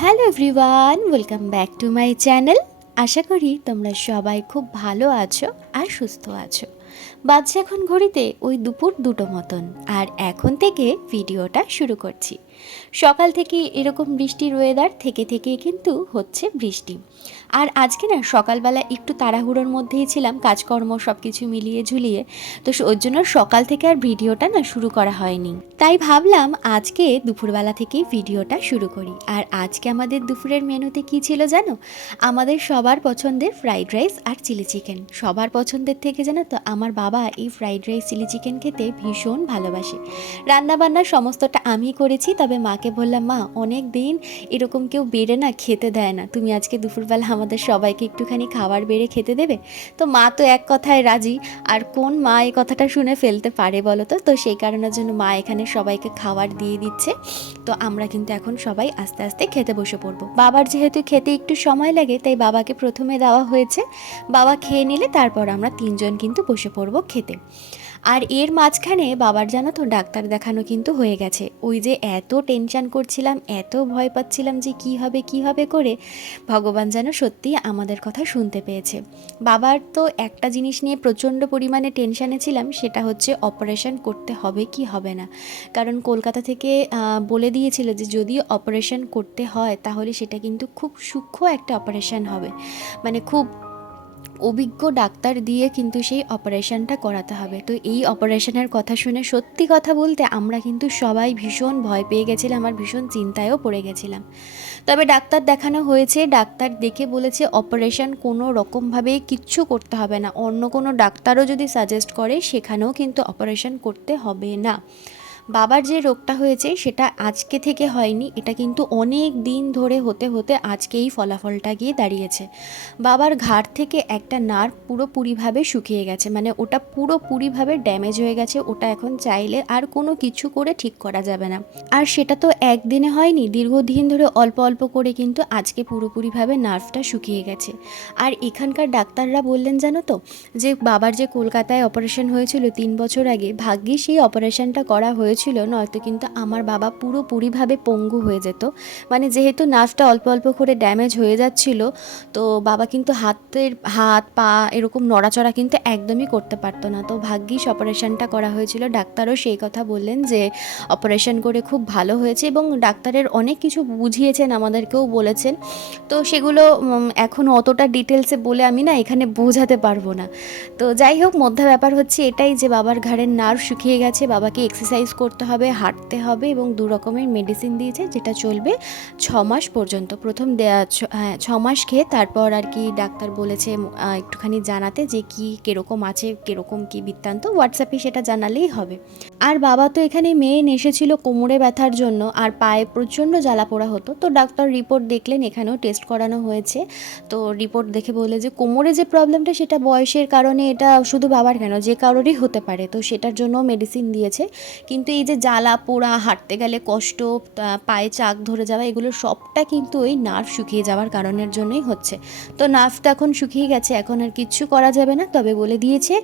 Hello everyone, welcome back to my channel. আশা করি তোমরা সবাই খুব ভালো আছো আর সুস্থ আছো। বাজছে এখন ঘড়িতে ওই দুপুর 2টো মতন, আর এখন থেকে ভিডিওটা শুরু করছি। সকাল থেকে এরকম বৃষ্টির ওয়েদার থেকে কিন্তু হচ্ছে বৃষ্টি। আর আজকে না সকালবেলা একটু তাড়াহুড়োর মধ্যেই ছিলাম, কাজকর্ম সব কিছু মিলিয়ে ঝুলিয়ে, তো ওর জন্য সকাল থেকে আর ভিডিওটা না শুরু করা হয়নি। তাই ভাবলাম আজকে দুপুরবেলা থেকেই ভিডিওটা শুরু করি। আর আজকে আমাদের দুপুরের মেনুতে কি ছিল জানো? আমাদের সবার পছন্দের ফ্রাইড রাইস আর চিলি চিকেন। সবার পছন্দের থেকে জানো তো, আমার বাবা এই ফ্রাইড রাইস চিলি চিকেন খেতে ভীষণ ভালোবাসে। রান্নাবান্না সমস্তটা আমি করেছি, তবে মাকে বললাম, মা অনেক দিন এরকম কেউ বেড়ে না খেতে দেয় না, তুমি আজকে দুপুরবেলা আমাদের সবাইকে একটুখানি খাবার বেড়ে খেতে দেবে? তো মা তো এক কথায় রাজি। আর কোন মা এই কথাটা শুনে ফেলতে পারে বলো তো? তো সেই কারণের জন্য মা এখানে সবাইকে খাবার দিয়ে দিচ্ছে। তো আমরা কিন্তু এখন সবাই আস্তে আস্তে খেতে বসে পড়বো। বাবার যেহেতু খেতে একটু সময় লাগে, তাই বাবাকে প্রথমে দেওয়া হয়েছে। বাবা খেয়ে নিলে তারপর আমরা তিনজন কিন্তু বসে পড়বো খেতে। আর এর মাঝখানে বাবার জানো তো ডাক্তার দেখানো কিন্তু হয়ে গেছে। ওই যে এত টেনশন করছিলাম, এত ভয় পাচ্ছিলাম যে কি হবে করে, ভগবান যেন সত্যি আমাদের কথা শুনতে পেয়েছে। বাবার তো একটা জিনিস নিয়ে প্রচণ্ড পরিমাণে টেনশানে ছিলাম, সেটা হচ্ছে অপারেশন করতে হবে কি হবে না। কারণ কলকাতা থেকে বলে দিয়েছিল যে যদি অপারেশন করতে হয় তাহলে সেটা কিন্তু খুব সূক্ষ্ম একটা অপারেশন হবে, মানে খুব অভিজ্ঞ ডাক্তার দিয়ে কিন্তু সেই অপারেশনটা করাতে হবে। তো এই অপারেশনের কথা শুনে সত্যি কথা বলতে আমরা কিন্তু সবাই ভীষণ ভয় পেয়ে গেছিলাম, আর ভীষণ চিন্তায়ও পড়ে গেছিলাম। তবে ডাক্তার দেখানো হয়েছে, ডাক্তার দেখে বলেছে অপারেশন কোনো রকমভাবেই কিচ্ছু করতে হবে না। অন্য কোনো ডাক্তারও যদি সাজেস্ট করে সেখানেও কিন্তু অপারেশন করতে হবে না। বাবার যে রোগটা হয়েছে সেটা আজকে থেকে হয়নি, এটা কিন্তু অনেক দিন ধরে হতে হতে আজকেই ফলাফলটা গিয়ে দাঁড়িয়েছে। বাবার ঘাড় থেকে একটা নার্ভ পুরোপুরিভাবে শুকিয়ে গেছে, মানে ওটা পুরোপুরিভাবে ড্যামেজ হয়ে গেছে। ওটা এখন চাইলে আর কোনো কিছু করে ঠিক করা যাবে না। আর সেটা তো একদিনে হয়নি, দীর্ঘদিন ধরে অল্প অল্প করে কিন্তু আজকে পুরোপুরিভাবে নার্ভটা শুকিয়ে গেছে। আর এখানকার ডাক্তাররা বললেন জানো তো, যে বাবার যে কলকাতায় অপারেশন হয়েছিল 3 বছর আগে, ভাগ্যিস সেই অপারেশনটা করা হয়েছিল, নয়তো কিন্তু আমার বাবা পুরোপুরিভাবে পঙ্গু হয়ে যেত। মানে যেহেতু নার্ভটা অল্প অল্প করে ড্যামেজ হয়ে যাচ্ছিল, তো বাবা কিন্তু হাত পা এরকম নড়াচড়া কিন্তু একদমই করতে পারতো না। তো ভাগ্যিস অপারেশনটা করা হয়েছিল। ডাক্তারও সেই কথা বললেন যে অপারেশন করে খুব ভালো হয়েছে, এবং ডাক্তারের অনেক কিছু বুঝিয়েছেন, আমাদেরকেও বলেছেন। তো সেগুলো এখন অতটা ডিটেলসে বলে আমি না এখানে বোঝাতে পারবো না। তো যাই হোক, মধ্যে ব্যাপার হচ্ছে এটাই যে বাবার ঘাড়ের নার্ভ শুকিয়ে গেছে, বাবাকে এক্সারসাইজ করতে হবে, হাঁটতে হবে, এবং 2 রকমের মেডিসিন দিয়েছে যেটা চলবে 6 মাস পর্যন্ত। প্রথম 6 মাস খেয়ে তারপর আর কি ডাক্তার বলেছে একটুখানি জানাতে যে কীরকম আছে, কীরকম কী বৃত্তান্ত, হোয়াটসঅ্যাপে সেটা জানালেই হবে। আর বাবা তো এখানে মেয়ে এসেছিল কোমরে ব্যথার জন্য, আর পায়ে প্রচণ্ড জ্বালা পোড়া হতো। তো ডাক্তার রিপোর্ট দেখলেন, এখানেও টেস্ট করানো হয়েছে। তো রিপোর্ট দেখে বলে যে কোমরে যে প্রবলেমটা সেটা বয়সের কারণে, এটা শুধু বাবার কেন যে কারোরই হতে পারে, তো সেটার জন্য মেডিসিন দিয়েছে। কিন্তু এই যে জ্বালা পোড়া, হাঁটতে গেলে কষ্ট, পায়ে চাক ধরে যাওয়া, এগুলো সবটা কিন্তু ওই নার্ভ শুকিয়ে যাওয়ার কারণের জন্যই হচ্ছে। তো নার্ভটা এখন শুকিয়ে গেছে, এখন আর কিচ্ছু করা যাবে না। তবে বলে দিয়েছে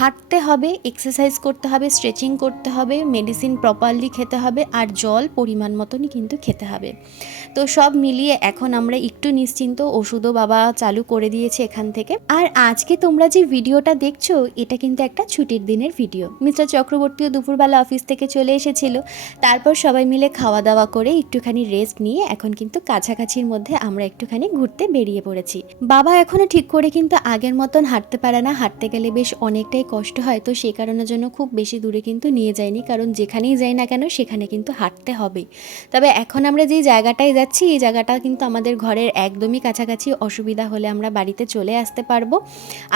হাঁটতে হবে, এক্সারসাইজ করতে হবে, স্ট্রেচিং করতে হবে, মেডিসিন প্রপারলি খেতে হবে, আর জল পরিমাণ মতনই কিন্তু খেতে হবে। তো সব মিলিয়ে এখন আমরা একটু নিশ্চিন্ত, ওষুধও বাবা চালু করে দিয়েছে এখান থেকে। আর আজকে তোমরা যে ভিডিওটা দেখছো, এটা কিন্তু একটা ছুটির দিনের ভিডিও। মিস্টার চক্রবর্তীও দুপুরবেলা অফিস থেকে চলে এসেছিল, তারপর সবাই মিলে খাওয়া দাওয়া করে একটুখানি রেস্ট নিয়ে এখন কিন্তু কাছাকাছির মধ্যে আমরা একটুখানি ঘুরতে বেরিয়ে পড়েছি। বাবা এখনো ঠিক করে কিন্তু আগের মতন হাঁটতে পারে না, হাঁটতে গেলে বেশ অনেকটাই কষ্ট হয়। তো সেই কারণের জন্য খুব বেশি দূরে কিন্তু নিয়ে যায়নি, কারণ যেখানেই যাই না কেন সেখানে কিন্তু হাঁটতে হবেই। তবে এখন আমরা যেই জায়গাটায় যাচ্ছি, এই জায়গাটা কিন্তু আমাদের ঘরের একদমই কাছাকাছি, অসুবিধা হলে আমরা বাড়িতে চলে আসতে পারবো।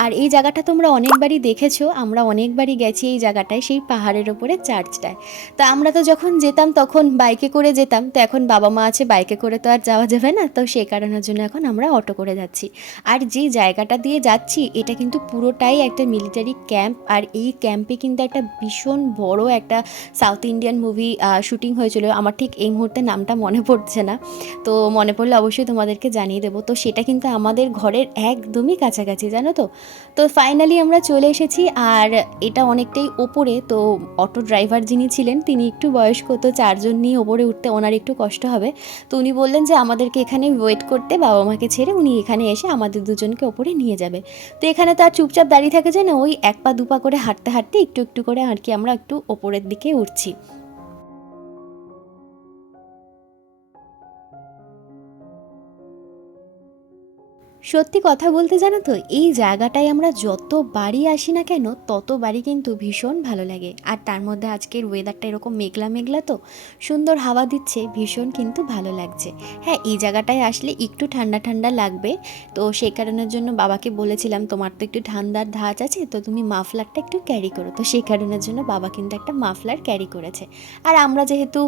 আর এই জায়গাটা তোমরা অনেকবারই দেখেছো, আমরা অনেকবারই গেছি এই জায়গাটায়, সেই পাহাড়ের ওপরে চার্চটায়। তা আমরা তো যখন যেতাম তখন বাইকে করে যেতাম, তো এখন বাবা মা আছে, বাইকে করে তো আর যাওয়া যাবে না, তো সেই কারণের জন্য এখন আমরা অটো করে যাচ্ছি। আর যে জায়গাটা দিয়ে যাচ্ছি এটা কিন্তু পুরোটাই একটা মিলিটারি ক্যাম্প, আর এই ক্যাম্পে কিন্তু একটা ভীষণ বড় একটা সাউথ ইন্ডিয়ান মুভি শুটিং হয়েছিল। আমার ঠিক এই মুহূর্তে নামটা মনে পড়ছে না, তো মনে পড়লে অবশ্যই তোমাদেরকে জানিয়ে দেবো। তো সেটা কিন্তু আমাদের ঘরের একদমই কাছাকাছি, জানো তো। তো ফাইনালি আমরা চলে এসেছি, আর এটা অনেকটাই ওপরে। তো অটো ড্রাইভার যিনি ছিলেন তিনি একটু বয়স্ক, তো 4 জন নিয়ে ওপরে উঠতে ওনার একটু কষ্ট হবে। তো উনি বললেন যে আমাদেরকে এখানে ওয়েট করতে, বাবা মাকে ছেড়ে উনি এখানে এসে আমাদের দুজনকে ওপরে নিয়ে যাবে। তো এখানে তো আর চুপচাপ দাঁড়িয়ে থাকে যায় না, ওই 1 পা 2 পা করে হাঁটতে হাঁটতে একটু একটু করে আর কি আমরা একটু ওপরের দিকে উঠছি। সত্যি কথা বলতে, জানো তো, এই জায়গাটায় আমরা যতবারই আসি না কেন ততবারই কিন্তু ভীষণ ভালো লাগে। আর তার মধ্যে আজকের ওয়েদারটা এরকম মেঘলা মেঘলা, তো সুন্দর হাওয়া দিচ্ছে, ভীষণ কিন্তু ভালো লাগছে। হ্যাঁ, এই জায়গাটায় আসলে একটু ঠান্ডা ঠান্ডা লাগবে, তো সেই কারণের জন্য বাবাকে বলেছিলাম তোমার তো একটু ঠান্ডার ধাঁচ আছে, তো তুমি মাফলারটা একটু ক্যারি করো। তো সেই কারণের জন্য বাবা কিন্তু একটা মাফলার ক্যারি করেছে। আর আমরা যেহেতু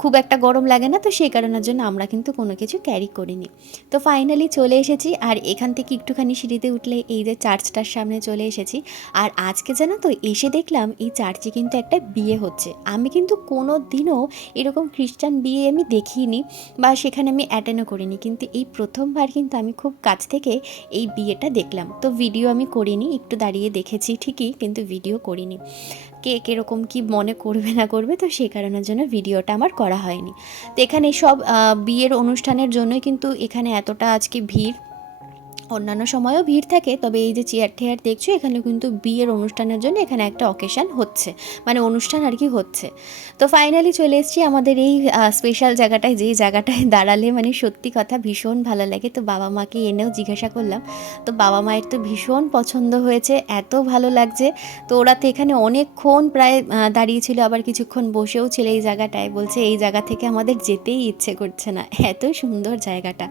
খুব একটা গরম লাগে না, তো সেই কারণের জন্য আমরা কিন্তু কোনো কিছু ক্যারি করিনি। তো ফাইনালি চলে এসেছি, আর এখান থেকে একটুখানি সিঁড়িতে উঠলে এই যে চার্চটার সামনে চলে এসেছি। আর আজকে জানো তো এসে দেখলাম এই চার্চে কিন্তু একটা বিয়ে হচ্ছে। আমি কিন্তু কোনো দিনও এরকম খ্রিস্টান বিয়ে আমি দেখিনি, বা সেখানে আমি অ্যাটেন্ডও করিনি, কিন্তু এই প্রথমবার কিন্তু আমি খুব কাছ থেকে এই বিয়েটা দেখলাম। তো ভিডিও আমি করিনি, একটু দাঁড়িয়ে দেখেছি ঠিকই, কিন্তু ভিডিও করিনি। কে কীরকম কী মনে করবে না করবে, তো সেই কারণের জন্য ভিডিওটা আমার করা হয়নি। তো এখানে সব বিয়ের অনুষ্ঠানের জন্যই কিন্তু এখানে এতটা আজকে ভিড়। অন্যান্য সময়ও ভিড় থাকে, তবে এই যে চেয়ার টেয়ার দেখছো, এখানে কিন্তু বিয়ের অনুষ্ঠানের জন্য এখানে একটা অকেশান হচ্ছে, মানে অনুষ্ঠান আর কি হচ্ছে। তো ফাইনালি চলে এসেছি আমাদের এই স্পেশাল জায়গাটায়, যেই জায়গাটায় দাঁড়ালে মানে সত্যি কথা ভীষণ ভালো লাগে। তো বাবা মাকে এনেও জিজ্ঞাসা করলাম, তো বাবা মায়ের তো ভীষণ পছন্দ হয়েছে, এত ভালো লাগছে। তো ওরা তো এখানে অনেকক্ষণ প্রায় দাঁড়িয়েছিল, আবার কিছুক্ষণ বসেও ছিল এই জায়গাটায়। বলছে এই জায়গা থেকে আমাদের যেতেই ইচ্ছে করছে না, এত সুন্দর জায়গাটা।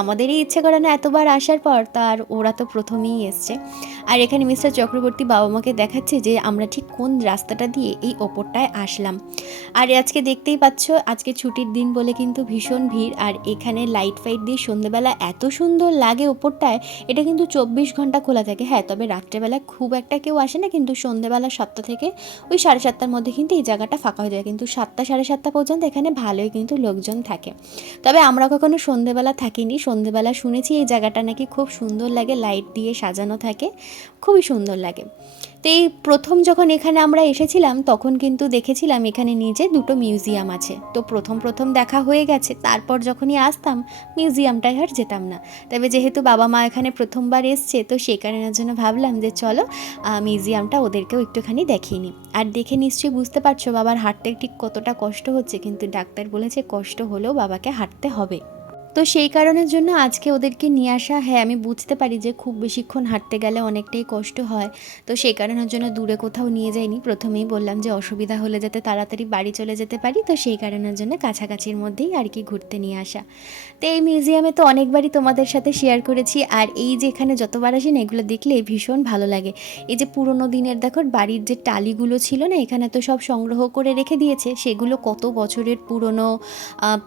আমাদেরই ইচ্ছে করে না এতবার আসার পর, তার ওরা তো প্রথমেই এসছে। আর এখানে মিস্টার চক্রবর্তী বাবা মাকে দেখাচ্ছে যে আমরা ঠিক কোন রাস্তাটা দিয়ে এই ওপরটায় আসলাম। আর আজকে দেখতেই পাচ্ছ, আজকে ছুটির দিন বলে কিন্তু ভীষণ ভিড়। আর এখানে লাইট ফাইট দিয়ে সন্ধ্যেবেলা এত সুন্দর লাগে ওপরটায়। এটা কিন্তু 24 ঘন্টা খোলা থাকে। হ্যাঁ, তবে রাত্রেবেলা খুব একটা কেউ আসে না, কিন্তু সন্ধ্যেবেলা 7টা থেকে ওই 7:30টার মধ্যে কিন্তু এই জায়গাটা ফাঁকা হয়ে যায়। কিন্তু 7টা 7:30 পর্যন্ত এখানে ভালোই কিন্তু লোকজন থাকে। তবে আমরা কখনো সন্ধ্যেবেলা থাকিনি। সন্ধ্যেবেলা শুনেছি এই জায়গাটা নাকি খুব সুন্দর লাগে, লাইট দিয়ে সাজানো থাকে, খুবই সুন্দর লাগে। তো এই প্রথম যখন এখানে আমরা এসেছিলাম তখন কিন্তু দেখেছিলাম এখানে নিচে 2টো মিউজিয়াম আছে। তো প্রথম প্রথম দেখা হয়ে গেছে, তারপর যখনই আসতাম মিউজিয়ামটায় আর যেতাম না। তবে যেহেতু বাবা মা এখানে প্রথমবার এসছে, তো সেই কারণের জন্য ভাবলাম যে চলো মিউজিয়ামটা ওদেরকেও একটুখানি দেখিয়ে নিই। আর দেখে নিশ্চয়ই বুঝতে পারছো বাবার হাঁটতে ঠিক কতটা কষ্ট হচ্ছে, কিন্তু ডাক্তার বলেছে কষ্ট হলেও বাবাকে হাঁটতে হবে। তো সেই কারণের জন্য আজকে ওদেরকে নিয়ে আসা। হ্যাঁ, আমি বুঝতে পারি যে খুব বেশিক্ষণ হাঁটতে গেলে অনেকটাই কষ্ট হয়, তো সেই কারণের জন্য দূরে কোথাও নিয়ে যাইনি। প্রথমেই বললাম যে অসুবিধা হলে যাতে তাড়াতাড়ি বাড়ি চলে যেতে পারি, তো সেই কারণের জন্য কাছাকাছির মধ্যেই আর কি ঘুরতে নিয়ে আসা। তো এই মিউজিয়ামে তো অনেকবারই তোমাদের সাথে শেয়ার করেছি, আর এই যে এখানে যতবার আসি না এগুলো দেখলে ভীষণ ভালো লাগে। এই যে পুরোনো দিনের দেখো বাড়ির যে টালিগুলো ছিল না, এখানে তো সব সংগ্রহ করে রেখে দিয়েছে, সেগুলো কত বছরের পুরনো।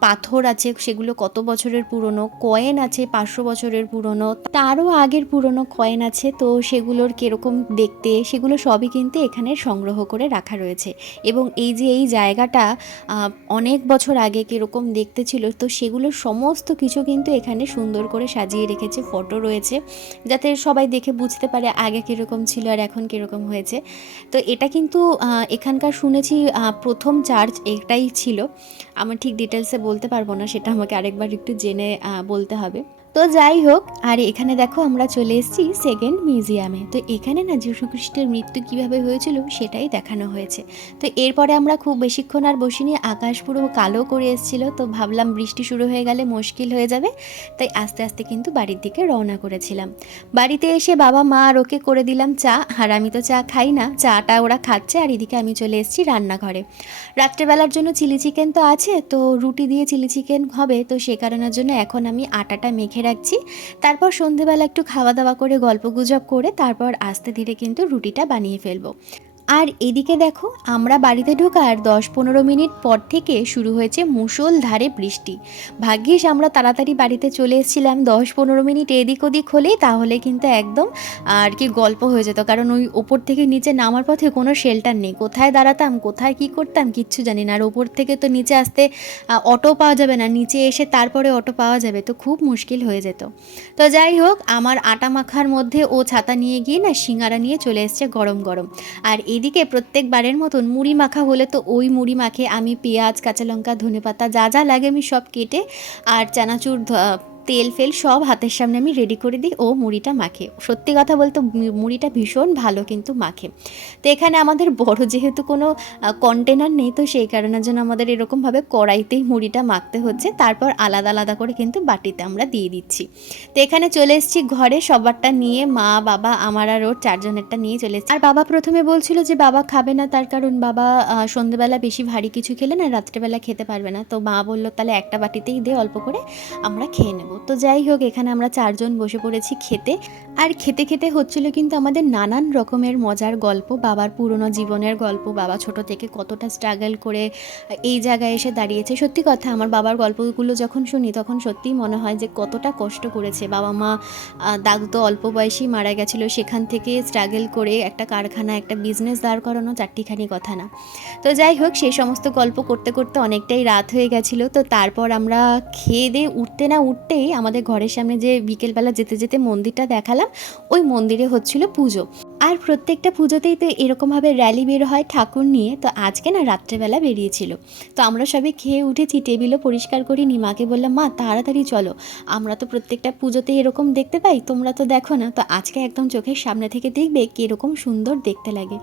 পাথর আছে, সেগুলো কত বছরের পুরনো। কয়েন আছে 500 বছরের পুরনো, তারও আগের পুরনো কয়েন আছে। তো সেগুলোর কীরকম দেখতে, সেগুলো সবই কিন্তু এখানে সংগ্রহ করে রাখা রয়েছে। এবং এই যে এই জায়গাটা অনেক বছর আগে কীরকম দেখতে ছিল, তো সেগুলো সমস্ত কিছু কিন্তু এখানে সুন্দর করে সাজিয়ে রেখেছে, ফটো রয়েছে, যাতে সবাই দেখে বুঝতে পারে আগে কীরকম ছিল আর এখন কীরকম হয়েছে। তো এটা কিন্তু এখানকার শুনেছি প্রথম চার্চ এটাই ছিল। আমার ঠিক ডিটেলসে বলতে পারবো না, সেটা আমাকে আরেকবার একটু জেনে বলতে হবে। তো যাই হোক, আর এখানে দেখো আমরা চলে এসেছি সেকেন্ড মিউজিয়ামে। তো এখানে না যীশু খ্রিস্টের মৃত্যু কীভাবে হয়েছিল সেটাই দেখানো হয়েছে। তো এরপরে আমরা খুব বেশিক্ষণ আর বসিনি, আকাশ পুরো কালো করে এসেছিলো, তো ভাবলাম বৃষ্টি শুরু হয়ে গেলে মুশকিল হয়ে যাবে, তাই আস্তে আস্তে কিন্তু বাড়ির দিকে রওনা করেছিলাম। বাড়িতে এসে বাবা মা আর ওকে করে দিলাম চা, আর আমি তো চা খাই না, চাটা ওরা খাচ্ছে, আর এদিকে আমি চলে এসেছি রান্নাঘরে। রাত্রেবেলার জন্য চিলি চিকেন তো আছে, তো রুটি দিয়ে চিলি চিকেন হবে, তো সে কারণের জন্য এখন আমি আটাটা মেখে রাখছি। তারপর সন্ধেবেলা একটু খাওয়া দাওয়া করে গল্পগুজব করে তারপর আস্তে ধীরে কিন্তু রুটিটা বানিয়ে ফেলবো। আর এদিকে দেখো আমরা বাড়িতে ঢোকার 10-15 মিনিট পর থেকে শুরু হয়েছে মুষলধারে বৃষ্টি। ভাগ্যিস আমরা তাড়াতাড়ি বাড়িতে চলে এসেছিলাম, 10-15 মিনিট এদিক ওদিক হলেই তাহলে কিন্তু একদম আর কি গল্প হয়ে যেত, কারণ ওই ওপর থেকে নিচে নামার পথে কোনো শেল্টার নেই, কোথায় দাঁড়াতাম কোথায় কি করতাম কিচ্ছু জানি না। আর ওপর থেকে তো নিচে আসতে অটো পাওয়া যাবে না, নিচে এসে তারপরে অটো পাওয়া যাবে, তো খুব মুশকিল হয়ে যেত। তো যাই হোক, আমার আটা মাখার মধ্যে ও ছাতা নিয়ে গিয়ে না সিঙ্গারা নিয়ে চলে এসছে গরম গরম। আর এদিকে প্রত্যেকবারের মতন মুড়ি মাখা হলে তো ওই মুড়ি মাখে আমি পেঁয়াজ কাঁচা লঙ্কা ধনেপাতা যা যা লাগে আমি সব কেটে আর চানাচুর তেল ফেল সব হাতের সামনে আমি রেডি করে দিই, ও মুড়িটা মাখে। সত্যি কথা বলতে মুড়িটা ভীষণ ভালো কিন্তু মাখে। তো এখানে আমাদের বড় যেহেতু কোনো কন্টেনার নেই, তো সেই কারণের জন্য আমাদের এরকমভাবে কড়াইতেই মুড়িটা মাখতে হচ্ছে, তারপর আলাদা আলাদা করে কিন্তু বাটিতে আমরা দিয়ে দিচ্ছি। তো এখানে চলে এসেছি ঘরে সবারটা নিয়ে, মা বাবা আমার আর ওর চারজনেরটা নিয়ে চলে এসেছি। আর বাবা প্রথমে বলছিল যে বাবা খাবে না, তার কারণ বাবা সন্ধ্যেবেলা বেশি ভারী কিছু খেলে না রাত্রেবেলা খেতে পারবে না। তো মা বললো তাহলে একটা বাটিতেই দে, অল্প করে আমরা খেয়ে নেব। তো যাই হোক, এখানে আমরা চারজন বসে পড়েছি খেতে। আর খেতে খেতে হচ্ছিল কিন্তু আমাদের নানান রকমের মজার গল্প, বাবার পুরনো জীবনের গল্প, বাবা ছোট থেকে কতটা স্ট্রাগল করে এই জায়গায় এসে দাঁড়িয়েছে। সত্যি কথা, আমার বাবার গল্পগুলো যখন শুনি তখন সত্যিই মনে হয় যে কতটা কষ্ট করেছে। বাবা মা দাদু তো অল্প বয়সেই মারা গেছিলো, সেখান থেকে স্ট্রাগল করে একটা কারখানা একটা বিজনেস দাঁড় করানো চারটিখানি কথা না। তো যাই হোক, সেই সমস্ত গল্প করতে করতে অনেকটাই রাত হয়ে গেছিলো। তো তারপর আমরা খেয়ে দিয়ে উঠতে না উঠতেই আমাদের ঘরের সামনে যে বিকেলবেলা যেতে যেতে মন্দিরটা দেখালাম, ওই মন্দিরে হচ্ছিল পুজো। আর প্রত্যেকটা পুজোতেই তো এরকমভাবে র্যালি বের হয় ঠাকুর নিয়ে, তো আজকে না রাত্রেবেলা বেরিয়েছিল। তো আমরা সবাই খেয়ে উঠেছি, টেবিলও পরিষ্কার করিনি, মাকে বললাম মা তাড়াতাড়ি চলো, আমরা তো প্রত্যেকটা পুজোতে এরকম দেখতে পাই, তোমরা তো দেখো না, তো আজকে একদম চোখের সামনে থেকে দেখবে কীরকম সুন্দর দেখতে লাগে।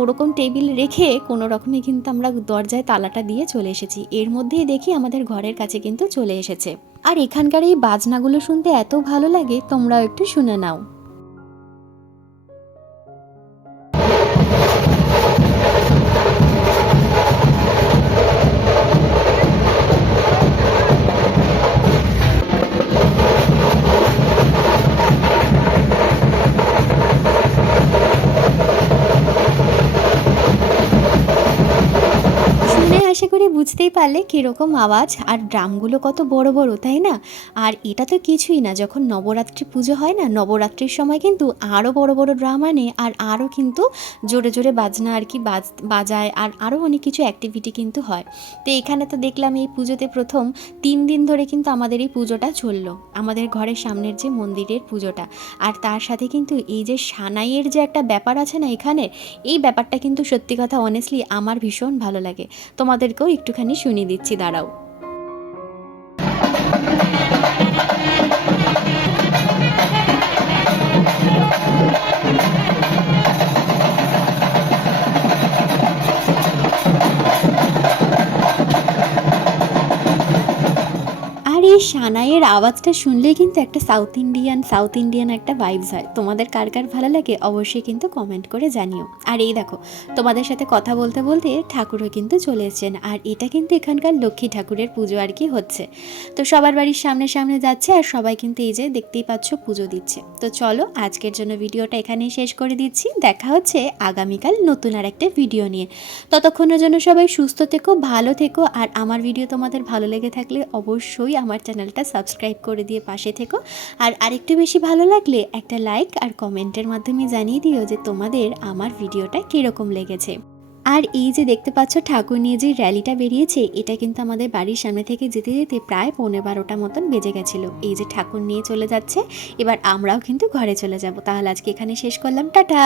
ওরকম টেবিল রেখে কোনো রকমে কিন্তু আমরা দরজায় তালাটা দিয়ে চলে এসেছি। এর মধ্যেই দেখি আমাদের ঘরের কাছে কিন্তু চলে এসেছে। আর এখানকার এই বাজনাগুলো শুনতে এত ভালো লাগে, তোমরাও একটু শুনে নাও। শুনে আশা করি বুঝতেই পারলে কীরকম আওয়াজ, আর ড্রামগুলো কত বড় বড়, তাই না? আর এটা তো কিছুই না, যখন নবরাত্রি পুজো হয় না, নবরাত্রির সময় কিন্তু আরও বড় বড় ড্রাম আনে আর আরও কিন্তু জোরে জোরে বাজনা আর কি বাজায়, আর আরও অনেক কিছু অ্যাক্টিভিটি কিন্তু হয়। তো এখানে তো দেখলাম এই পুজোতে প্রথম 3 দিন ধরে কিন্তু আমাদের এই পুজোটা চললো, আমাদের ঘরের সামনের যে মন্দিরের পুজোটা। আর তার সাথে কিন্তু এই যে সানাইয়ের যে একটা ব্যাপার আছে না এখানে, এই ব্যাপারটা কিন্তু সত্যি কথা অনেস্টলি আমার ভীষণ ভালো লাগে। তোমাদেরকেও একটুখানি শুনিয়ে দিচ্ছি, দাঁড়াও। আর এই সানাইয়ের আওয়াজটা শুনলেই কিন্তু একটা সাউথ ইন্ডিয়ান একটা ভাইবস হয়। তোমাদের কার কার ভালো লাগে অবশ্যই কিন্তু কমেন্ট করে জানিও। আর এই দেখো, তোমাদের সাথে কথা বলতে বলতে ঠাকুরও কিন্তু চলে এসেছেন, আর এটা কিন্তু এখানকার লক্ষ্মী ঠাকুরের পুজো আর কি হচ্ছে। তো সবার বাড়ির সামনে সামনে যাচ্ছে, আর সবাই কিন্তু এই যে দেখতেই পাচ্ছ পুজো দিচ্ছে। তো চলো আজকের জন্য ভিডিওটা এখানেই শেষ করে দিচ্ছি, দেখা হচ্ছে আগামীকাল নতুন আর একটা ভিডিও নিয়ে। ততক্ষণের জন্য সবাই সুস্থ থেকো, ভালো থেকো, আর আমার ভিডিও তোমাদের ভালো লেগে থাকলে অবশ্যই আমার চ্যানেলটা সাবস্ক্রাইব করে দিয়ে পাশে থেকো। আর আরেকটু বেশি ভালো লাগলে একটা লাইক আর কমেন্টের মাধ্যমে জানিয়ে দিও যে তোমাদের আমার ভিডিওটা কীরকম লেগেছে। আর এই যে দেখতে পাচ্ছ ঠাকুর নিয়ে যে র্যালিটা বেরিয়েছে, এটা কিন্তু আমাদের বাড়ির সামনে থেকে যেতে যেতে প্রায় 12:15 মতন বেজে গেছিলো। এই যে ঠাকুর নিয়ে চলে যাচ্ছে, এবার আমরাও কিন্তু ঘরে চলে যাব। তাহলে আজকে এখানে শেষ করলাম, টাটা।